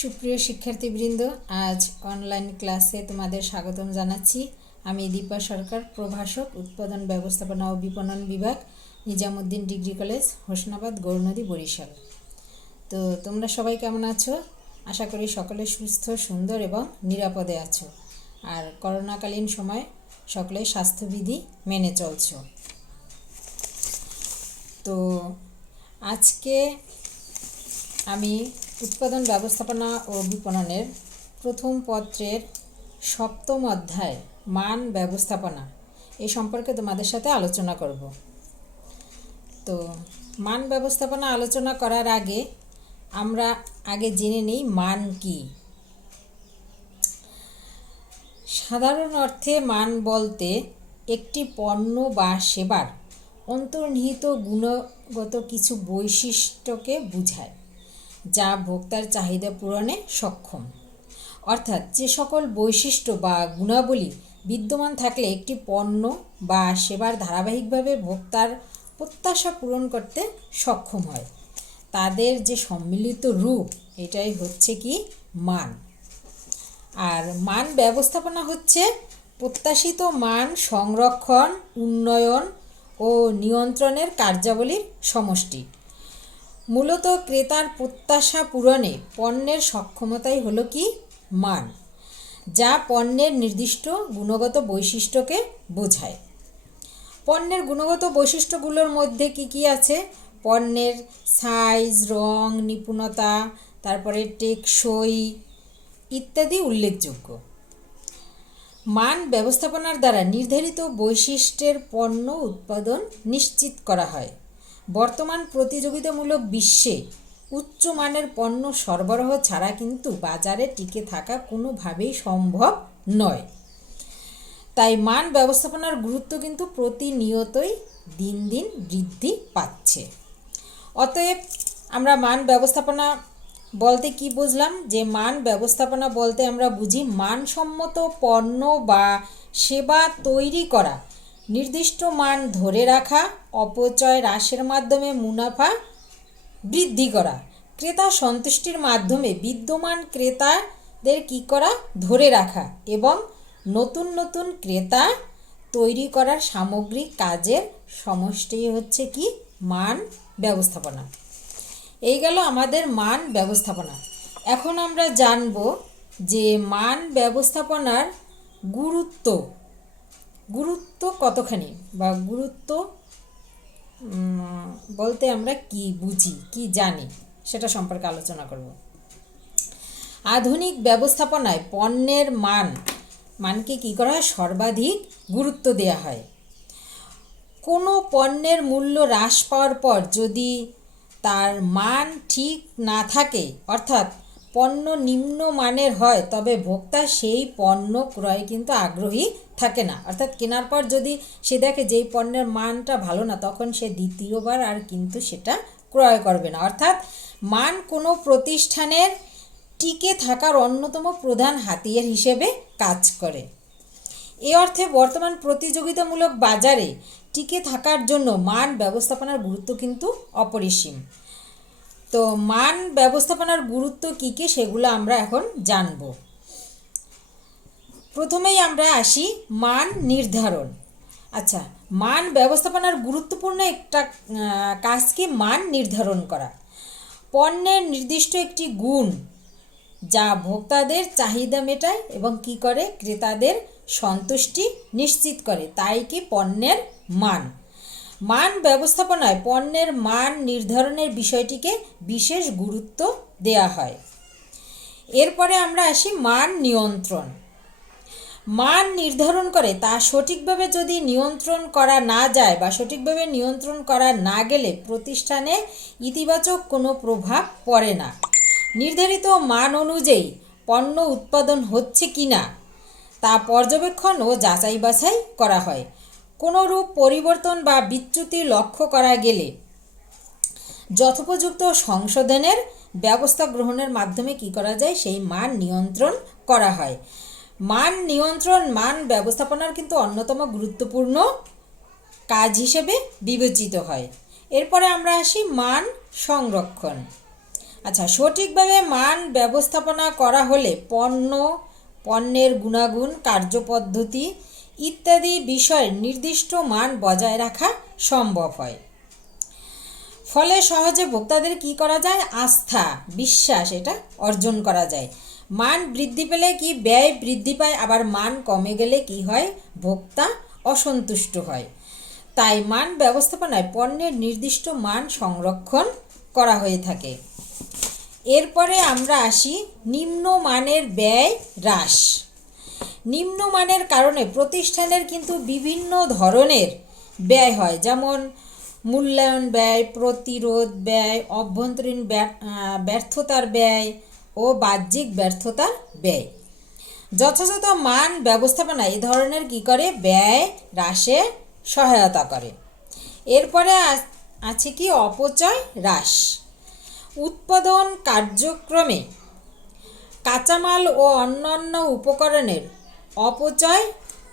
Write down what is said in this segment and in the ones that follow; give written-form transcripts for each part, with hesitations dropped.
সুপ্রিয় শিক্ষার্থীবৃন্দ, আজ অনলাইন ক্লাসে তোমাদের স্বাগতম জানাচ্ছি। আমি দীপা সরকার, প্রভাষক, উৎপাদন ব্যবস্থাপনা ও বিপণন বিভাগ, নিজামুদ্দিন ডিগ্রি কলেজ, হোসনাবাদ, গৌরনদী, বরিশাল। তো তোমরা সবাই কেমন আছো? আশা করি সকলে সুস্থ, সুন্দর এবং নিরাপদে আছো। আর করোনাকালীন সময় সকলে স্বাস্থ্যবিধি মেনে চলছো। তো আজকে আমি উৎপাদন ব্যবস্থাপনা ও বিপণনের প্রথম পত্রের সপ্তম অধ্যায় মান ব্যবস্থাপনা এই সম্পর্কে তোমাদের সাথে আলোচনা করব। তো মান ব্যবস্থাপনা আলোচনা করার আগে আমরা জেনে নিই মান কি। সাধারণ অর্থে মান বলতে একটি পণ্য বা সেবার অন্তর্নিহিত গুণগত কিছু বৈশিষ্ট্যকে বোঝায়, যা ভোক্তার চাহিদা পূরণে সক্ষম। অর্থাৎ যে সকল বৈশিষ্ট্য বা গুণাবলী বিদ্যমান থাকলে একটি পণ্য বা সেবার ধারাবাহিকভাবে ভোক্তার প্রত্যাশা পূরণ করতে সক্ষম হয়, তাদের যে সম্মিলিত রূপ, এটাই হচ্ছে কি মান। আর মান ব্যবস্থাপনা হচ্ছে প্রত্যাশিত মান সংরক্ষণ, উন্নয়ন ও নিয়ন্ত্রণের কার্যাবলীর সমষ্টি। মূলত ক্রেতার প্রত্যাশা পূরণে পণ্যের সক্ষমতাই হলো কি মান, যা পণ্যের নির্দিষ্ট গুণগত বৈশিষ্ট্যকে বোঝায়। পণ্যের গুণগত বৈশিষ্ট্যগুলোর মধ্যে কি আছে? পণ্যের সাইজ, রং, নিপুণতা, তারপরে টেকসই ইত্যাদি উল্লেখযোগ্য। মান ব্যবস্থাপনার দ্বারা নির্ধারিত বৈশিষ্ট্যের পণ্য উৎপাদন নিশ্চিত করা হয়। বর্তমান প্রতিযোগিতামূলক বিশ্বে উচ্চমানের পণ্য সরবরাহ ছাড়া কিন্তু বাজারে টিকে থাকা কোনোভাবেই সম্ভব নয়। তাই মান ব্যবস্থাপনার গুরুত্ব কিন্তু প্রতিনিয়তই দিন দিন বৃদ্ধি পাচ্ছে। অতএব আমরা মান ব্যবস্থাপনা বলতে কি বুঝলাম? যে মান ব্যবস্থাপনা বলতে আমরা বুঝি মানসম্মত পণ্য বা সেবা তৈরি করা, নির্দিষ্ট মান ধরে রাখা, অপচয় হ্রাসের মাধ্যমে মুনাফা বৃদ্ধি করা, ক্রেতা সন্তুষ্টির মাধ্যমে বিদ্যমান ক্রেতাদের কি করা ধরে রাখা এবং নতুন নতুন ক্রেতা তৈরি করার সামগ্রিক কাজের সমষ্টি হচ্ছে কি মান ব্যবস্থাপনা। এই গেল আমাদের মান ব্যবস্থাপনা। এখন আমরা জানব যে মান ব্যবস্থাপনার গুরুত্ব কতখানি, বা গুরুত্ব বলতে আমরা কি বুঝি, কি জানি, সেটা সম্পর্কে আলোচনা করব। আধুনিক ব্যবস্থাপনায় পণ্যের মানকে কি করা হয়? সর্বাধিক গুরুত্ব দেওয়া হয়। কোনো পণ্যের মূল্য হ্রাস পাওয়ার পর যদি তার মান ঠিক না থাকে, অর্থাৎ পণ্য নিম্ন মানের হয়, তবে ভোক্তা সেই পণ্য ক্রয়ে কিন্তু আগ্রহী থাকে না। অর্থাৎ কেনার পর যদি সে দেখে যে এই পণ্যের মানটা ভালো না, তখন সে দ্বিতীয়বার আর কিন্তু সেটা ক্রয় করবে না। অর্থাৎ মান কোনো প্রতিষ্ঠানের টিকে থাকার অন্যতম প্রধান হাতিয়ার হিসেবে কাজ করে। এ অর্থে বর্তমান প্রতিযোগিতামূলক বাজারে টিকে থাকার জন্য মান ব্যবস্থাপনার গুরুত্ব কিন্তু অপরিসীম। তো মান ব্যবস্থাপনার গুরুত্ব কী সেগুলো আমরা এখন জানব। প্রথমেই আমরা আসি মান নির্ধারণ। আচ্ছা, মান ব্যবস্থাপনার গুরুত্বপূর্ণ একটা কাজকে মান নির্ধারণ করা। পণ্যের নির্দিষ্ট একটি গুণ যা ভোক্তাদের চাহিদা মেটায় এবং কি করে? ক্রেতাদের সন্তুষ্টি নিশ্চিত করে, তাই কি পণ্যের মান। মান ব্যবস্থাপনায় পণ্যের মান নির্ধারণের বিষয়টিকে বিশেষ গুরুত্ব দেওয়া হয়। এরপরে আমরা আসি মান নিয়ন্ত্রণ। মান নির্ধারণ করে তা সঠিকভাবে যদি নিয়ন্ত্রণ করা না যায় বা সঠিকভাবে নিয়ন্ত্রণ করা না গেলে প্রতিষ্ঠানে ইতিবাচক কোনো প্রভাব পড়ে না। নির্ধারিত মান অনুযায়ী পণ্য উৎপাদন হচ্ছে কি না তা পর্যবেক্ষণ ও যাচাই বাছাই করা হয়। কোনোরূপ পরিবর্তন বা বিচ্যুতি লক্ষ্য করা গেলে যথোপযুক্ত সংশোধনের ব্যবস্থা গ্রহণের মাধ্যমে কি করা যায়? সেই মান নিয়ন্ত্রণ করা হয়। মান নিয়ন্ত্রণ মান ব্যবস্থাপনার কিন্তু অন্যতম গুরুত্বপূর্ণ কাজ হিসেবে বিবেচিত হয়। এরপরে আমরা আসি মান সংরক্ষণ। আচ্ছা, সঠিকভাবে মান ব্যবস্থাপনা করা হলে পণ্যের গুণাগুণ, কার্যপদ্ধতি ইত্যাদি বিষয়ের নির্দিষ্ট মান বজায় রাখা সম্ভব হয়। ফলে সহজে ভোক্তাদের কি করা যায়? আস্থা, বিশ্বাস এটা অর্জন করা যায়। মান বৃদ্ধি পেলে কি ব্যয় বৃদ্ধি পায়, আবার মান কমে গেলে কি হয়? ভোক্তা অসন্তুষ্ট হয়। তাই মান ব্যবস্থাপনায় পণ্যের নির্দিষ্ট মান সংরক্ষণ করা হয়ে থাকে। এরপরে আমরা আসি নিম্নমানের ব্যয় হ্রাস। নিম্নমানের কারণে প্রতিষ্ঠানের কিন্তু বিভিন্ন ধরনের ব্যয় হয়, যেমন মূল্যায়ন ব্যয়, প্রতিরোধ ব্যয়, অভ্যন্তরীণ ব্যর্থতার ব্যয় ও বাহ্যিক ব্যর্থতার ব্যয়। যথাযথ মান ব্যবস্থাপনা এ ধরনের কি করে? ব্যয় হ্রাসে সহায়তা করে। এরপরে আছে কি? অপচয় হ্রাস। উৎপাদন কার্যক্রমে কাঁচামাল ও অন্যান্য উপকরণের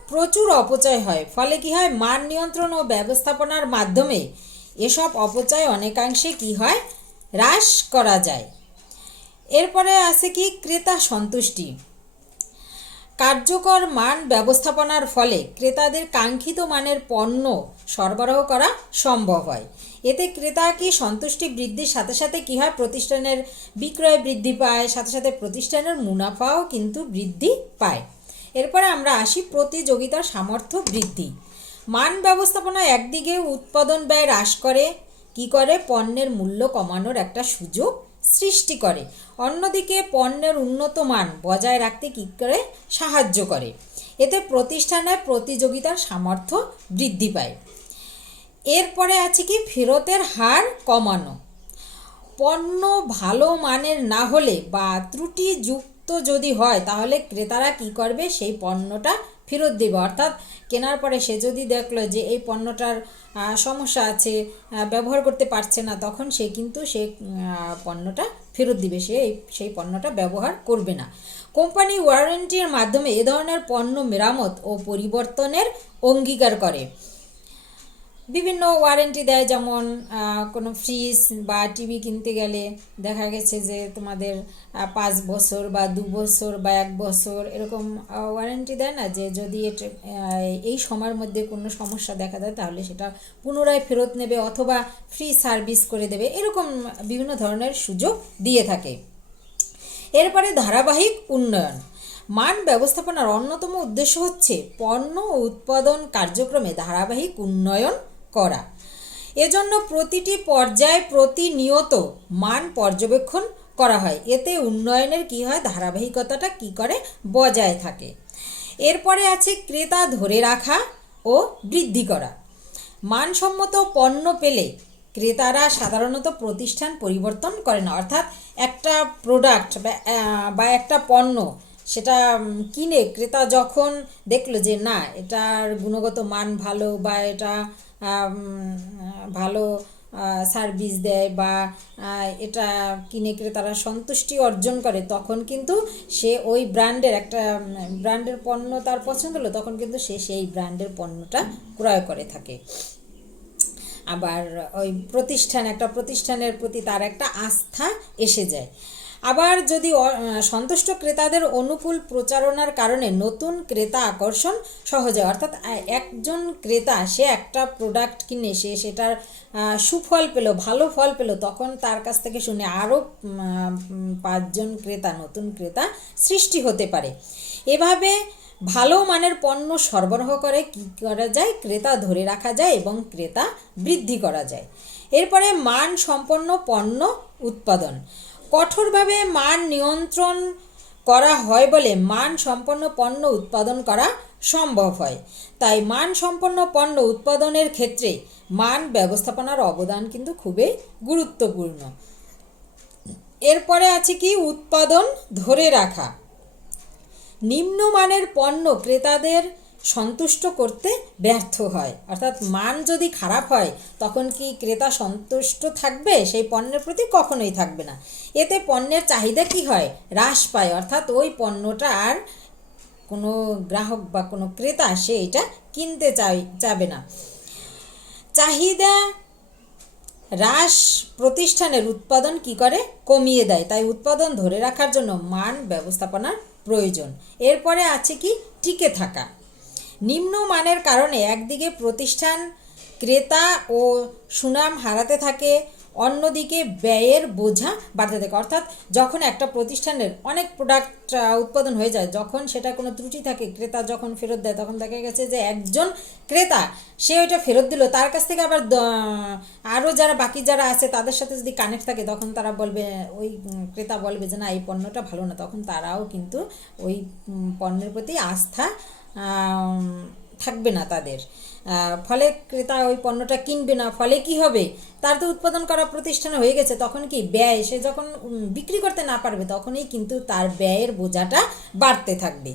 প্রচুর অপচয় হয়। ফলে কি হয়? মান নিয়ন্ত্রণ ও ব্যবস্থাপনার মাধ্যমে এসব অপচয় অনেকাংশে কি হয়? হ্রাস করা যায়। এরপরে আছে কি? ক্রেতা সন্তুষ্টি। কার্যকর মান ব্যবস্থাপনার ফলে ক্রেতাদের কাঙ্ক্ষিত মানের পণ্য সরবরাহ করা সম্ভব হয়। এতে ক্রেতা কি সন্তুষ্টি বৃদ্ধির সাথে সাথে কি হয়? প্রতিষ্ঠানের বিক্রয় বৃদ্ধি পায়, সাথে সাথে প্রতিষ্ঠানের মুনাফাও কিন্তু বৃদ্ধি পায়। এরপরে আমরা আসি প্রতিযোগিতার সামর্থ্য বৃদ্ধি। মান ব্যবস্থাপনা একদিকে উৎপাদন ব্যয় হ্রাস করে, কি করে? পণ্যের মূল্য কমানোর একটা সুযোগ সৃষ্টি করে। অন্যদিকে পণ্যের উন্নত মান বজায় রাখতে কি করে? সাহায্য করে। এতে প্রতিষ্ঠানের প্রতিযোগিতার সামর্থ্য বৃদ্ধি পায়। এরপরে আছে কি? ফেরতের হার কমানো। পণ্য ভালো মানের না হলে বা ত্রুটিযুক্ত যদি হয়, তাহলে ক্রেতারা কি করবে? সেই পণ্যটা ফেরত দেবে। অর্থাৎ কেনার পরে সে যদি দেখলো যে এই পণ্যটার সমস্যা আছে, ব্যবহার করতে পারছে না, তখন সে কিন্তু সেই পণ্যটা ফেরত দিবে, সেই পণ্যটা ব্যবহার করবে না। কোম্পানি ওয়ারেন্টির মাধ্যমে এ ধরনের পণ্য মেরামত ও পরিবর্তনের অঙ্গীকার করে। বিভিন্ন ওয়ারেন্টি দেয়, যেমন কোনো ফ্রিজ বা টিভি কিনতে গেলে দেখা গেছে যে তোমাদের 5 বছর বা 2 বছর বা 1 বছর এরকম ওয়ারেন্টি দেয় না, যে যদি এটা এই সময়ের মধ্যে কোনো সমস্যা দেখা দেয় তাহলে সেটা পুনরায় ফেরত নেবে অথবা ফ্রি সার্ভিস করে দেবে, এরকম বিভিন্ন ধরনের সুযোগ দিয়ে থাকে। এরপরে ধারাবাহিক উন্নয়ন। মান ব্যবস্থাপনার অন্যতম উদ্দেশ্য হচ্ছে পণ্য ও উৎপাদন কার্যক্রমে ধারাবাহিক উন্নয়ন করা। এজন্য প্রতিটি পর্যায়ে প্রতিনিয়ত মান পর্যবেক্ষণ করা হয়। এতে উন্নয়নের কি হয়? ধারাবাহিকতাটা কি করে? বজায় থাকে। এরপরে আছে ক্রেতা ধরে রাখা ও বৃদ্ধি করা। মানসম্মত পণ্য পেলে ক্রেতারা সাধারণত প্রতিষ্ঠান পরিবর্তন করে না। অর্থাৎ একটা প্রোডাক্ট বা একটা পণ্য সেটা কিনে ক্রেতা যখন দেখলো যে না, এটার গুণগত মান ভালো বা এটা ভালো সার্ভিস দেয় বা এটা কিনে ক্রেতারা সন্তুষ্টি অর্জন করে, তখন কিন্তু সে ওই ব্র্যান্ডের পণ্য তার পছন্দ হলো, তখন কিন্তু সে সেই ব্র্যান্ডের পণ্যটা ক্রয় করে থাকে। আবার ওই প্রতিষ্ঠানের প্রতি তার একটা আস্থা এসে যায়। আবার যদি সন্তুষ্ট ক্রেতাদের অনুকূল প্রচারণার কারণে নতুন ক্রেতা আকর্ষণ সহজ হয়। অর্থাৎ একজন ক্রেতা সে একটা প্রোডাক্ট কিনে সে সেটার সুফল পেল, ভালো ফল পেল, তখন তার কাছ থেকে শুনে আরও 5 জন ক্রেতা, নতুন ক্রেতা সৃষ্টি হতে পারে। এভাবে ভালো মানের পণ্য সরবরাহ করে কি করা যায়? ক্রেতা ধরে রাখা যায় এবং ক্রেতা বৃদ্ধি করা যায়। এরপরে মান সম্পন্ন পণ্য উৎপাদন। কঠোরভাবে মান নিয়ন্ত্রণ করা হয় বলে মান সম্পন্ন পণ্য উৎপাদন করা সম্ভব হয়। তাই মান সম্পন্ন পণ্য উৎপাদনের ক্ষেত্রে মান ব্যবস্থাপনার অবদান কিন্তু খুবই গুরুত্বপূর্ণ। এরপরে আছে কি? উৎপাদন ধরে রাখা। নিম্নমানের পণ্য ক্রেতাদের সন্তুষ্ট করতে ব্যর্থ হয়। অর্থাৎ মান যদি খারাপ হয় তখন কি ক্রেতা সন্তুষ্ট থাকবে? সেই পণ্যের প্রতি কখনোই থাকবে না। এতে পণ্যের চাহিদা কি হয়? হ্রাস পায়। অর্থাৎ ওই পণ্যটা আর কোনো গ্রাহক বা কোনো ক্রেতা সে এটা কিনতে চাবে না। চাহিদা হ্রাস প্রতিষ্ঠানের উৎপাদন কি করে, কমিয়ে দেয়। তাই উৎপাদন ধরে রাখার জন্য মান ব্যবস্থাপনার প্রয়োজন। এরপরে আছে কি, টিকে থাকা। নিম্নমানের কারণে একদিকে প্রতিষ্ঠান ক্রেতা ও সুনাম হারাতে থাকে, অন্যদিকে ব্যয়ের বোঝা বাড়তে থাকে। অর্থাৎ যখন একটা প্রতিষ্ঠানের অনেক প্রোডাক্ট উৎপাদন হয়ে যায়, যখন সেটা কোনো ত্রুটি থাকে, ক্রেতা যখন ফেরত দেয়, তখন দেখা গেছে যে একজন ক্রেতা সে ওইটা ফেরত দিল, তার কাছ থেকে আবার আরও যারা বাকি যারা আছে তাদের সাথে যদি কানেক্ট থাকে, তখন তারা বলবে, ওই ক্রেতা বলবে যে না এই পণ্যটা ভালো না, তখন তারাও কিন্তু ওই পণ্যের প্রতি আস্থা থাকবে না তাদের, ফলে ক্রেতা ওই পণ্যটা কিনবে না। ফলে কি হবে, তার তো উৎপাদন করা প্রতিষ্ঠানে হয়ে গেছে, তখন কি ব্যয়, সে যখন বিক্রি করতে না পারবে তখনই কিন্তু তার ব্যয়ের বোঝাটা বাড়তে থাকবে।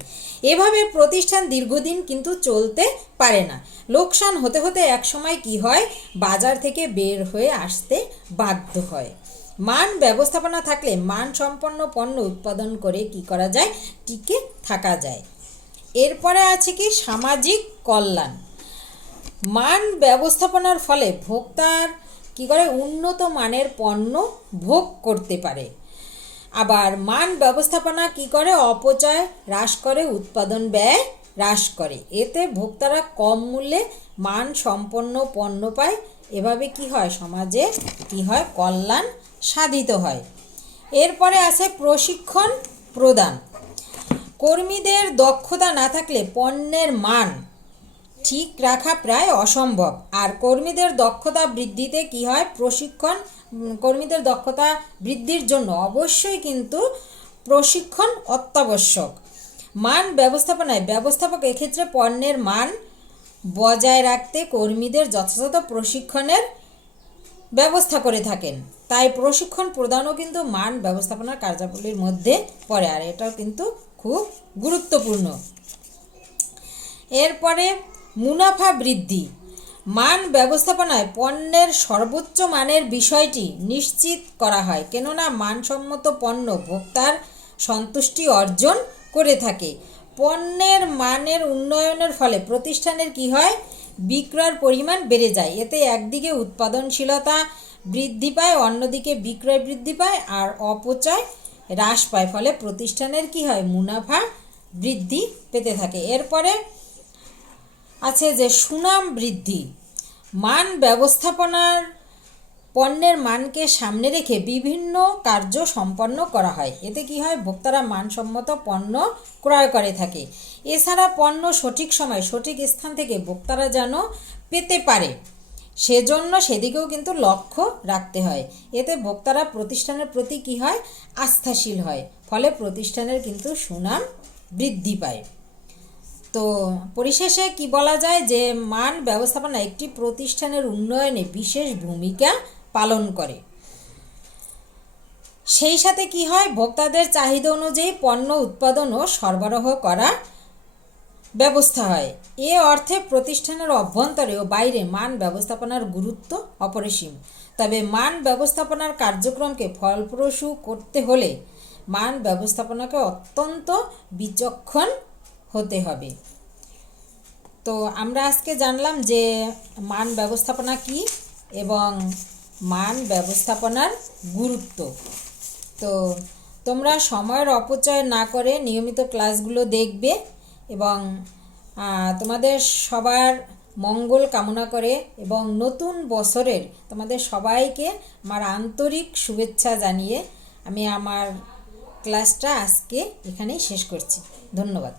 এভাবে প্রতিষ্ঠান দীর্ঘদিন কিন্তু চলতে পারে না। লোকসান হতে হতে একসময় কি হয়, বাজার থেকে বের হয়ে আসতে বাধ্য হয়। মান ব্যবস্থাপনা থাকলে মানসম্পন্ন পণ্য উৎপাদন করে কি করা যায়, টিকে থাকা যায়। এরপরে আছে কি, সামাজিক কল্যাণ। মান ব্যবস্থাপনার ফলে ভোক্তার কি করে, উন্নত মানের পণ্য ভোগ করতে পারে। আবার মান ব্যবস্থাপনা কি করে, অপচয় হ্রাস করে, উৎপাদন ব্যয় হ্রাস করে। এতে ভোক্তারা কম মূল্যে মান সম্পন্ন পণ্য পায়। এভাবে কি হয়, সমাজে কি হয়, কল্যাণ সাধিত হয়। এরপরে আছে প্রশিক্ষণ প্রদান। কর্মীদের দক্ষতা না থাকলে পণ্যের মান ঠিক রাখা প্রায় অসম্ভব। আর কর্মীদের দক্ষতা বৃদ্ধিতে কি হয়, প্রশিক্ষণ, কর্মীদের দক্ষতা বৃদ্ধির জন্য অবশ্যই কিন্তু প্রশিক্ষণ অত্যাবশ্যক। মান ব্যবস্থাপনায় ব্যবস্থাপক এক্ষেত্রে পণ্যের মান বজায় রাখতে কর্মীদের যথাযথ প্রশিক্ষণের ব্যবস্থা করে থাকেন। তাই প্রশিক্ষণ প্রদানও কিন্তু মান ব্যবস্থাপনার কার্যাবলীর মধ্যে পড়ে, আর এটাও কিন্তু খুব গুরুত্বপূর্ণ। এরপরে মুনাফা বৃদ্ধি। মান ব্যবস্থাপনায় পণ্যের সর্বোচ্চ মানের বিষয়টি নিশ্চিত করা হয়, কেননা মানসম্মত পণ্য ভোক্তার সন্তুষ্টি অর্জন করে থাকে। পণ্যের মানের উন্নয়নের ফলে প্রতিষ্ঠানের কি হয়, বিক্রয়ের পরিমাণ বেড়ে যায়। এতে একদিকে উৎপাদনশীলতা বৃদ্ধি পায়, অন্যদিকে বিক্রয় বৃদ্ধি পায়, আর অপচয় হ্রাস পায়। ফলে প্রতিষ্ঠানের কি হয়, মুনাফা বৃদ্ধি পেতে থাকে। এরপরে আছে যে সুনাম বৃদ্ধি। মান ব্যবস্থাপনার পণ্যের মানকে সামনে রেখে বিভিন্ন কার্য সম্পন্ন করা হয়। এতে কি হয়, ভোক্তারা মানসম্মত পণ্য ক্রয় করে থাকে। এছাড়া পণ্য সঠিক সময় সঠিক স্থান থেকে ভোক্তারা যেন পেতে পারে, সেজন্য সেদিকেও কিন্তু লক্ষ্য রাখতে হয়। এতে ভোক্তারা প্রতিষ্ঠানের প্রতি কি হয়, আস্থাশীল হয়। ফলে প্রতিষ্ঠানের কিন্তু সুনাম বৃদ্ধি পায়। তো পরিশেষে কি বলা যায়, যে মান ব্যবস্থাপনা একটি প্রতিষ্ঠানের উন্নয়নে বিশেষ ভূমিকা পালন করে। সেই সাথে কি হয়, ভোক্তাদের চাহিদা অনুযায়ী পণ্য উৎপাদন ও সরবরাহ করা ব্যবস্থা হয়। এ অর্থে প্রতিষ্ঠানের অভ্যন্তরে ও বাইরে মান ব্যবস্থাপনার গুরুত্ব অপরিসীম। তবে মান ব্যবস্থাপনার কার্যক্রমকে ফলপ্রসূ করতে হলে মান ব্যবস্থাপনাকে অত্যন্ত বিচক্ষণ হতে হবে। তো আমরা আজকে জানলাম যে মান ব্যবস্থাপনা কি এবং মান ব্যবস্থাপনার গুরুত্ব। তো তোমরা সময়ের অপচয় না করে নিয়মিত ক্লাসগুলো দেখবে এবং তোমাদের সবার মঙ্গল কামনা করে এবং নতুন বছরের তোমাদের সবাইকে আমার আন্তরিক শুভেচ্ছা জানিয়ে আমি আমার ক্লাসটা আজকে এখানেই শেষ করছি। ধন্যবাদ।